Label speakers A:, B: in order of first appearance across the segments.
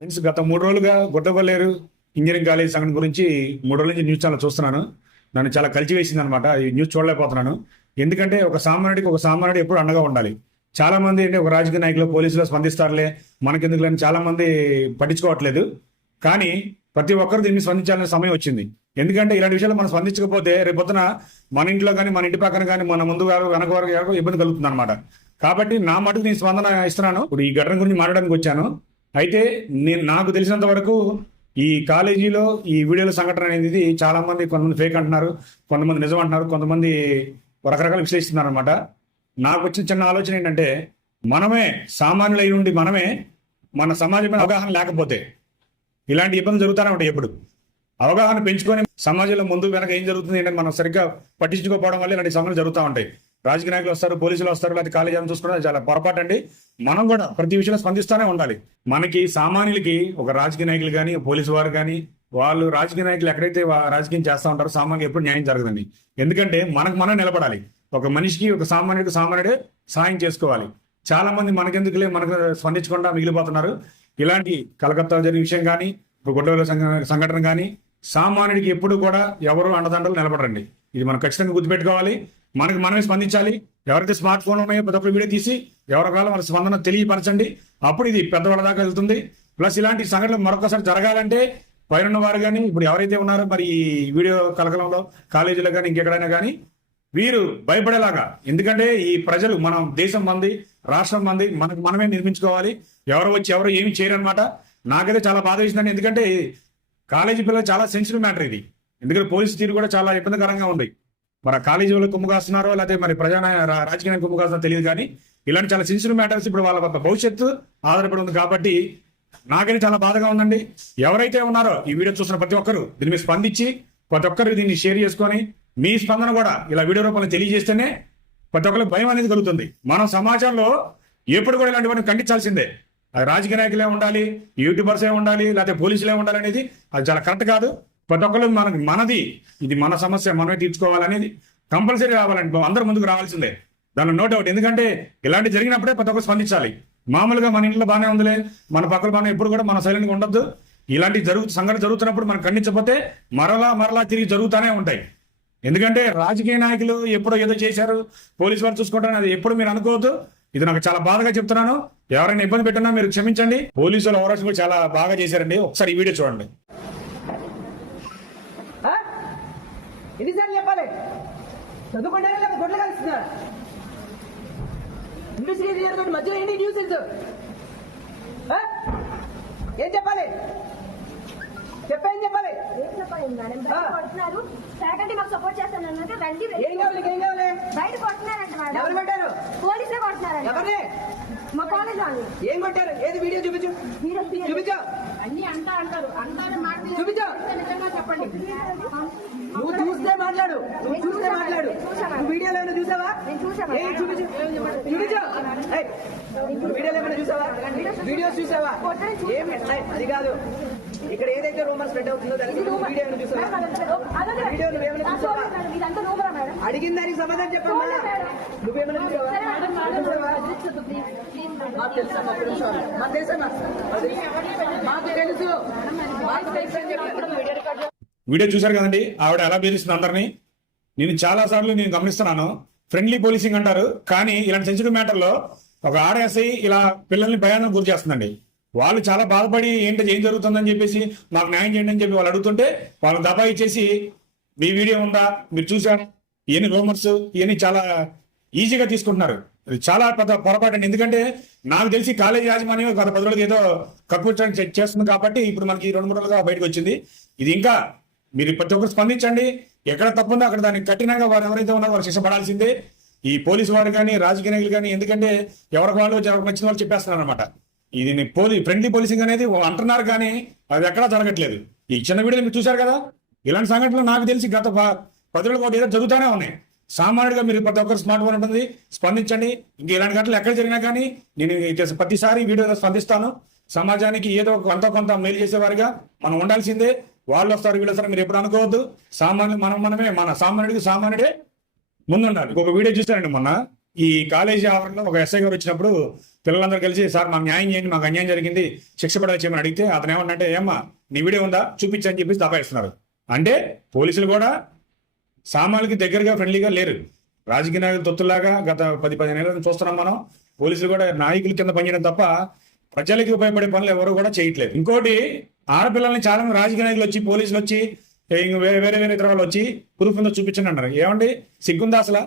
A: Friends గత మూడు రోజులుగా గుడ్డబల్లేరు ఇంజనీరింగ్ కాలేజ్ సంఘటన గురించి మూడు రోజుల నుంచి న్యూస్ ఛానల్ చూస్తున్నాను. నన్ను చాలా కలిసి వేసింది అనమాట ఈ న్యూస్ చూడలేకపోతున్నాను. ఎందుకంటే ఒక సామాన్యుడికి ఒక సామాన్యుడు ఎప్పుడు అండగా ఉండాలి. చాలా మంది అంటే ఒక రాజకీయ నాయకులు పోలీసులు స్పందిస్తారులే మనకెందుకు లేని చాలా మంది పట్టించుకోవట్లేదు. కానీ ప్రతి ఒక్కరు దీన్ని స్పందించాలనే సమయం వచ్చింది. ఎందుకంటే ఇలాంటి విషయాలు మనం స్పందించకపోతే రేపొద్దున మన ఇంట్లో కానీ మన ఇంటి పక్కన కానీ మన ముందు వారు వెనక వరకు ఇబ్బంది కలుగుతుంది అనమాట కాబట్టి నా మటుకు నేను స్పందన ఇస్తున్నాను. ఇప్పుడు ఈ ఘటన గురించి మాట్లాడడానికి వచ్చాను. అయితే నేను నాకు తెలిసినంత వరకు ఈ కాలేజీలో ఈ వీడియోల సంఘటన అనేది చాలామంది కొంతమంది ఫేక్ అంటున్నారు కొంతమంది నిజం అంటున్నారు కొంతమంది రకరకాల విశ్లేషిస్తున్నారు అనమాట నాకు వచ్చిన చిన్న ఆలోచన ఏంటంటే మనమే సామాన్యులై ఉండి మనమే మన సమాజం మీద అవగాహన లేకపోతే ఇలాంటి ఇబ్బందులు జరుగుతూనే ఉంటాయి ఎప్పుడు. అవగాహన పెంచుకొని సమాజంలో ముందు వెనక ఏం జరుగుతుంది ఏంటంటే మనం సరిగ్గా పట్టించుకోకపోవడం వల్ల ఇలాంటి సమస్యలు జరుగుతూ ఉంటాయి. రాజకీయ నాయకులు వస్తారు పోలీసులు వస్తారు లేకపోతే కాలేజీ అని చూసుకోవడం చాలా పొరపాటు అండి మనం కూడా ప్రతి విషయంలో స్పందిస్తూనే ఉండాలి. మనకి సామాన్యులకి ఒక రాజకీయ నాయకులు కానీ పోలీసు వారు కానీ వాళ్ళు రాజకీయ నాయకులు ఎక్కడైతే రాజకీయం చేస్తూ ఉంటారో సామాన్యులు ఎప్పుడు న్యాయం జరగదండి. ఎందుకంటే మనకు మనం నిలబడాలి. ఒక మనిషికి ఒక సామాన్యుడికి సామాన్యుడే సాయం చేసుకోవాలి. చాలా మంది మనకెందుకులే మనకు స్పందించకుండా మిగిలిపోతున్నారు. ఇలాంటి కలకత్తాలో జరిగిన విషయం కానీ ఇప్పుడు సంఘ- సంఘటన కానీ సామాన్యుడికి ఎప్పుడు కూడా ఎవరు అండదండలు నిలబడరండి. ఇది మనం ఖచ్చితంగా గుర్తుపెట్టుకోవాలి. మనకి మనమే స్పందించాలి. ఎవరైతే స్మార్ట్ ఫోన్ ఉన్నాయో ప్రతి ఒక్కరు వీడియో తీసి ఎవరికాల వాళ్ళ స్పందన తెలియపరచండి. అప్పుడు ఇది పెద్దవాళ్ళ దాకా వెళ్తుంది. ప్లస్ ఇలాంటి సంఘటనలు మరొకసారి జరగాలంటే పైన వారు కానీ ఇప్పుడు ఎవరైతే ఉన్నారో మరి ఈ వీడియో కలకలంలో కాలేజీలో కానీ ఇంకెక్కడైనా కానీ వీరు భయపడేలాగా. ఎందుకంటే ఈ ప్రజలు మనం దేశం మంది రాష్ట్రం మంది మనకు మనమే నిర్మించుకోవాలి. ఎవరు వచ్చి ఎవరు ఏమి చేయరనమాట నాకైతే చాలా బాధ వేసిందండి. ఎందుకంటే కాలేజీ పిల్లలు చాలా సెన్సిటివ్ మ్యాటర్ ఇది. ఎందుకంటే పోలీసు తీరు కూడా చాలా ఇబ్బందికరంగా ఉంది. మరి కాలేజీ వాళ్ళు కుమ్ము కాస్తున్నారో లేకపోతే మరి ప్రజా రాజకీయానికి రాజకీయ కుమ్ము కాస్తున్నారో తెలియదు కానీ ఇలాంటి చాలా సిన్సియర్ మ్యాటర్స్ ఇప్పుడు వాళ్ళ భవిష్యత్తు ఆధారపడి ఉంది కాబట్టి నాకైతే చాలా బాధగా ఉందండి. ఎవరైతే ఉన్నారో ఈ వీడియో చూసిన ప్రతి ఒక్కరు దీని మీద స్పందించి ప్రతి ఒక్కరు దీన్ని షేర్ చేసుకొని మీ స్పందన కూడా ఇలా వీడియో రూపంలో తెలియజేస్తేనే ప్రతి ఒక్కరికి భయం అనేది కలుగుతుంది. మనం సమాజంలో ఎప్పుడు కూడా ఇలాంటివన్నీ ఖండించాల్సిందే. అది రాజకీయ నాయకులే ఉండాలి యూట్యూబర్సే ఉండాలి లేకపోతే పోలీసులే ఉండాలి అనేది అది చాలా కరెక్ట్ కాదు. ప్రతి ఒక్కరు మనకి మనది. ఇది మన సమస్య మనమే తీర్చుకోవాలనేది కంపల్సరీ రావాలండి అందరి ముందుకు రావాల్సిందే. దానిలో నో డౌట్. ఎందుకంటే ఇలాంటి జరిగినప్పుడే ప్రతి ఒక్కరు స్పందించాలి. మామూలుగా మన ఇంట్లో బాగానే ఉందిలే. మన పక్కల బాగానే ఎప్పుడు కూడా మన సైలెంట్గా ఉండొద్దు. ఇలాంటి జరుగు సంఘటన జరుగుతున్నప్పుడు మనం ఖండించకపోతే మరలా మరలా తిరిగి జరుగుతూనే ఉంటాయి. ఎందుకంటే రాజకీయ నాయకులు ఎప్పుడో ఏదో చేశారు. పోలీసు వారు చూసుకుంటారు అది ఎప్పుడు మీరు అనుకోవద్దు. ఇది నాకు చాలా బాధగా చెప్తున్నాను. ఎవరైనా ఇబ్బంది పెట్టినా మీరు క్షమించండి. పోలీసులు అవరాశం కూడా చాలా బాగా చేశారండి. ఒకసారి ఈ వీడియో చూడండి.
B: ఎన్నిసార్లు చెప్పాలి. చదువుకుంటారా లేదా గొడ్లు కలుస్తున్నారు. ఇన్వెస్టిగేషన్ జరుగుతుంది మధ్యలో ఏంటి న్యూసెన్స్ ఆ? ఏం చెప్పాలి? చెప్పేం చెప్పాలి?
C: ఫ్యాకల్టీ మాకు సపోర్ట్ చేస్తానన్నాక రండి
B: ఏం కావాలి? నీకు ఏం కావాలి?
C: బయట కొడుతున్నారంట
B: ఎవరు
C: మేడం
B: కొట్టారు?
C: పోలీసే కొడుతున్నారంట.
B: ఎవరిని?
C: మా కాలేజ్ వాళ్ళు.
B: ఏం కొట్టారు? ఏది వీడియో చూపించు.
C: మీరు
B: చూపించు.
D: అన్ని అంటా అంటారు. అంటారు
B: చూపించు.
D: నిజంగా చెప్పండి.
B: నువ్వు చూస్తే మాట్లాడు. నువ్వు చూస్తే మాట్లాడు. నువ్వు వీడియోలో ఏమైనా చూసావా? చూపించు చూపించు వీడియోలో ఏమైనా చూసావా? వీడియోస్ చూసావా? ఏమి? అది కాదు. ఇక్కడ ఏదైతే రూమర్ స్ప్రెడ్ అవుతుందో దాని గురించి నువ్వు వీడియో ఏమైనా చూసావా? వీడియో నువ్వేమైనా చూసావా? అడిగిన దానికి సమాధానం చెప్పమ్మా. నువ్వేమైనా చూసావా? తెలుసా మాకు తెలుసు. మాకు తెలుసు అని చెప్పాను.
A: వీడియో చూశారు కదండి? ఆవిడ ఎలా బెదిరిస్తుంది అందరినీ? నేను చాలా సార్లు నేను గమనిస్తున్నాను. ఫ్రెండ్లీ పోలీసింగ్ అంటారు. కానీ ఇలాంటి సెన్సిటివ్ మ్యాటర్లో ఒక ఆర్ఎస్ఐ ఇలా పిల్లల్ని భయానికి గురి చేస్తుందండి. వాళ్ళు చాలా బాధపడి ఏంటి ఏం జరుగుతుందని చెప్పేసి మాకు న్యాయం చేయండి అని చెప్పి వాళ్ళు అడుగుతుంటే వాళ్ళు దబా ఇచ్చేసి మీ వీడియో ఉందా? మీరు చూసారా ఇవన్నీ రూమర్స్ ఇవన్నీ చాలా ఈజీగా తీసుకుంటున్నారు. చాలా పెద్ద పొరపాటు అండి. ఎందుకంటే నాకు తెలిసి కాలేజీ యాజమాన్యం గత పది రోజులకి ఏదో కప్పించడానికి చేస్తుంది కాబట్టి ఇప్పుడు మనకి ఈ రెండు మూడు రోజులుగా బయటకు వచ్చింది. ఇది ఇంకా మీరు ప్రతి ఒక్కరు స్పందించండి. ఎక్కడ తప్పుందో అక్కడ దానికి కఠినంగా వారు ఎవరైతే ఉన్నారో వారు శిక్ష పడాల్సిందే ఈ పోలీసు వారు కానీ రాజకీయ నాయకులు కానీ ఎందుకంటే ఎవరికి వాళ్ళు ఎవరికి నచ్చిన వాళ్ళు చెప్పేస్తున్నారు అనమాట ఇది పోలీ ఫ్రెండ్లీ పోలీసింగ్ అనేది అంటున్నారు కానీ అది ఎక్కడా జరగట్లేదు. ఈ చిన్న వీడియో మీరు చూశారు కదా? ఇలాంటి సంఘటనలు నాకు తెలిసి గత ప- ఒకటి ఏదో జరుగుతూనే ఉన్నాయి. సామాన్యుడిగా మీరు ప్రతి ఒక్కరు స్మార్ట్ ఫోన్ ఉంటుంది. స్పందించండి. ఇంకా ఇలాంటి ఘటనలు ఎక్కడ జరిగినా కానీ నేను ప్రతిసారి వీడియోలో స్పందిస్తాను. సమాజానికి ఏదో కొంత కొంత మేలు చేసేవారిగా మనం ఉండాల్సిందే. వాళ్ళు వస్తారు వీళ్ళు వస్తారు మీరు ఎప్పుడు అనుకోవద్దు. సామాన్య మనం మనమే మన సామాన్యుడికి సామాన్యుడే ముందుండాలి. ఒక వీడియో చూశారండి మొన్న. ఈ కాలేజీ ఆవరణలో ఒక ఎస్ఐ గారు వచ్చినప్పుడు పిల్లలందరూ కలిసి సార్ మాకు న్యాయం చేయండి మాకు అన్యాయం జరిగింది శిక్ష పడాలి చేయమని అడిగితే అతను ఏమన్నంటే ఏమ్మా నీ వీడియో ఉందా? చూపించని చెప్పేసి దబాయిస్తున్నారు. అంటే పోలీసులు కూడా సామాన్యులకి దగ్గరగా ఫ్రెండ్లీగా లేరు. రాజకీయ నాయకులు తొత్తులాగా గత పది పదిహేను ఏళ్ళ చూస్తున్నాం మనం. పోలీసులు కూడా నాయకుల కింద పనిచేయడం తప్ప ప్రజలకి ఉపయోగపడే పనులు ఎవరు కూడా చేయట్లేదు. ఇంకోటి ఆడపిల్లల్ని చాలా మంది రాజకీయ నాయకులు వచ్చి పోలీసులు వచ్చి వేరే వేరే వేరే ఇతర వాళ్ళు వచ్చి ప్రూఫ్ ఉందో చూపించండి అన్నారు. ఏమండి? సిగ్గుందా అసలు?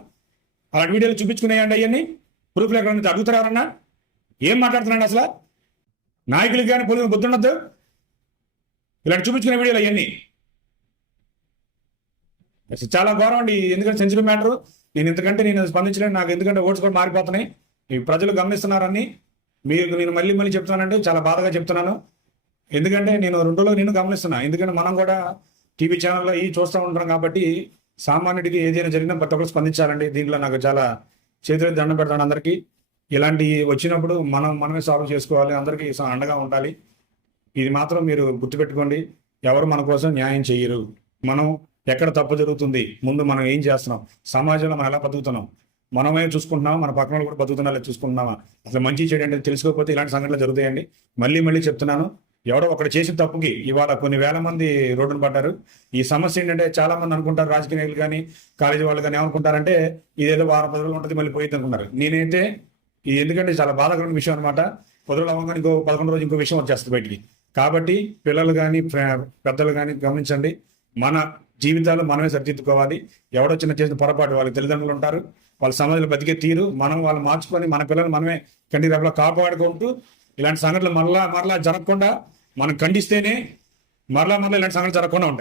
A: అలాంటి వీడియోలు చూపించుకునేయండి అవన్నీ ప్రూఫ్లు ఎక్కడ నుంచి అడుగుతారు ఎవరన్నా ఏం మాట్లాడుతున్నాడు అసలు? నాయకులకి కానీ పోలీసులు గుర్తుండద్దు ఇలాంటి చూపించుకునే వీడియోలు అవన్నీ అసలు చాలా ఘోరం అండి. ఎందుకంటే సెన్సిటివ్ మ్యాటర్ నేను ఎందుకంటే నేను స్పందించలేను. నాకు ఎందుకంటే ఓట్స్ కూడా మారిపోతున్నాయి. ప్రజలు గమనిస్తున్నారని మీకు నేను మళ్ళీ మళ్ళీ చెప్తున్నానంటే చాలా బాధగా చెప్తున్నాను. ఎందుకంటే నేను రెండోలో నేను గమనిస్తున్నా. ఎందుకంటే మనం కూడా టీవీ ఛానల్లో ఈ చూస్తూ ఉంటాం కాబట్టి సామాన్యుడికి ఏదైనా జరిగినా ప్రతి ఒక్కరు స్పందించాలండి. దీంట్లో నాకు చాలా చేతులు దండం పెడతాను అందరికీ. ఇలాంటి వచ్చినప్పుడు మనం మనమే సాల్వ్ చేసుకోవాలి. అందరికీ అండగా ఉండాలి. ఇది మాత్రం మీరు గుర్తుపెట్టుకోండి. ఎవరు మన కోసం న్యాయం చేయరు. మనం ఎక్కడ తప్పు జరుగుతుంది? ముందు మనం ఏం చేస్తున్నాం? సమాజంలో మనం ఎలా బతుకుతున్నాం? మనమే చూసుకుంటున్నాం మన పక్కన వాళ్ళు కూడా బతుకుతున్నా లేదా చూసుకుంటున్నామా? అసలు మంచి చేయడం తెలుసుకోకపోతే ఇలాంటి సంఘటనలు జరుగుతాయండి. మళ్ళీ మళ్ళీ చెప్తున్నాను. ఎవడో ఒకటి చేసిన తప్పుకి ఇవాళ కొన్ని వేల మంది రోడ్డును పడ్డారు. ఈ సమస్య ఏంటంటే చాలా మంది అనుకుంటారు రాజకీయ నాయకులు కానీ కాలేజీ వాళ్ళు కానీ ఏమనుకుంటారంటే ఇదేదో వారం పది రోజులు ఉంటుంది మళ్ళీ పోయింది అనుకున్నారు. నేనైతే ఇది ఎందుకంటే చాలా బాధాకరమైన విషయం అనమాట పది రోజులు అవ్వగానే ఇంకో పదకొండు రోజు ఇంకో విషయం వచ్చేస్తుంది బయటికి. కాబట్టి పిల్లలు కానీ పెద్దలు కానీ గమనించండి. మన జీవితాలు మనమే సరిదిద్దుకోవాలి. ఎవడో చిన్న చేసిన పొరపాటు వాళ్ళకి తల్లిదండ్రులు ఉంటారు. వాళ్ళ సమాజంలో బతికే తీరు మనం వాళ్ళు మార్చుకొని మన పిల్లలు మనమే కంటి రెప్పలా కాపాడుకుంటూ ఇలాంటి సంఘటనలు మరలా మరలా జరగకుండా మనం ఖండిస్తేనే మరలా మరలా ఇలాంటి సంఘటనలు జరగకుండా ఉంటాయి.